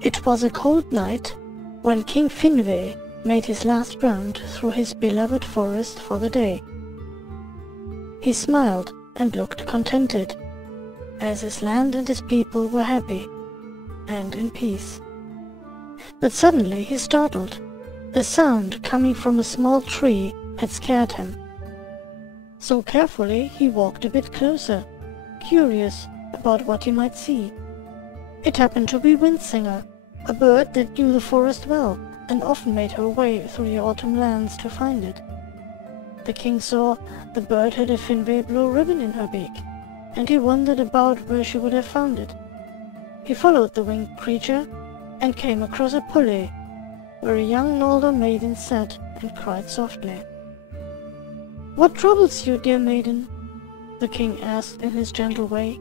It was a cold night when King Finwë made his last round through his beloved forest for the day. He smiled and looked contented, as his land and his people were happy and in peace. But suddenly he startled. A sound coming from a small tree had scared him. So carefully he walked a bit closer, curious about what he might see. It happened to be Windsinger, a bird that knew the forest well and often made her way through the autumn lands to find it. The king saw the bird had a Finwë blue ribbon in her beak, and he wondered about where she would have found it. He followed the winged creature and came across a pulley, where a young Noldor maiden sat and cried softly. "What troubles you, dear maiden?" the king asked in his gentle way.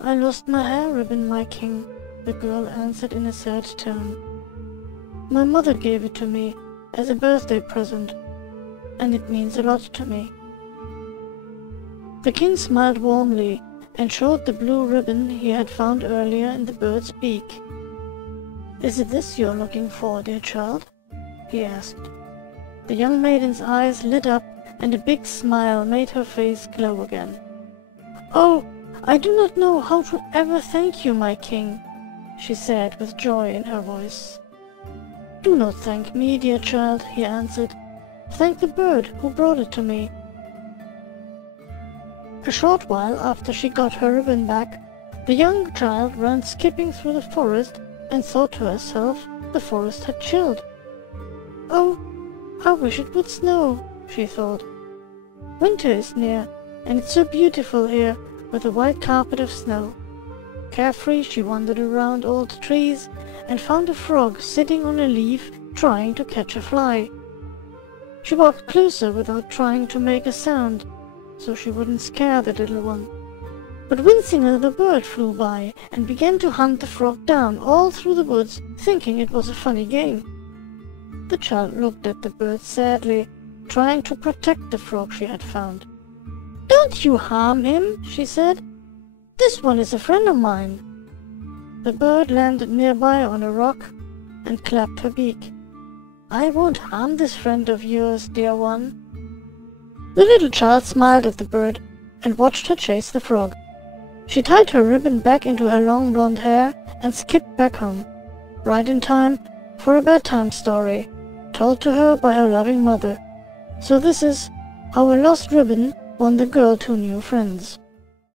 "I lost my hair ribbon, my king," the girl answered in a sad tone. "My mother gave it to me as a birthday present, and it means a lot to me." The king smiled warmly and showed the blue ribbon he had found earlier in the bird's beak. "Is it this you are looking for, dear child?" he asked. The young maiden's eyes lit up and a big smile made her face glow again. "Oh, I do not know how to ever thank you, my king," she said with joy in her voice. "Do not thank me, dear child," he answered. "Thank the bird who brought it to me." A short while after she got her ribbon back, the young child ran skipping through the forest and thought to herself the forest had chilled. "Oh, I wish it would snow," she thought. "Winter is near, and it's so beautiful here with a white carpet of snow." Carefree, she wandered around old trees and found a frog sitting on a leaf trying to catch a fly. She walked closer without trying to make a sound, so she wouldn't scare the little one. But Windsinger the bird flew by and began to hunt the frog down all through the woods, thinking it was a funny game. The child looked at the bird sadly, trying to protect the frog she had found. "Don't you harm him," she said. "This one is a friend of mine." The bird landed nearby on a rock and clapped her beak. "I won't harm this friend of yours, dear one." The little child smiled at the bird and watched her chase the frog. She tied her ribbon back into her long blonde hair and skipped back home, right in time for a bedtime story told to her by her loving mother. So this is how a lost ribbon won the girl 2 new friends.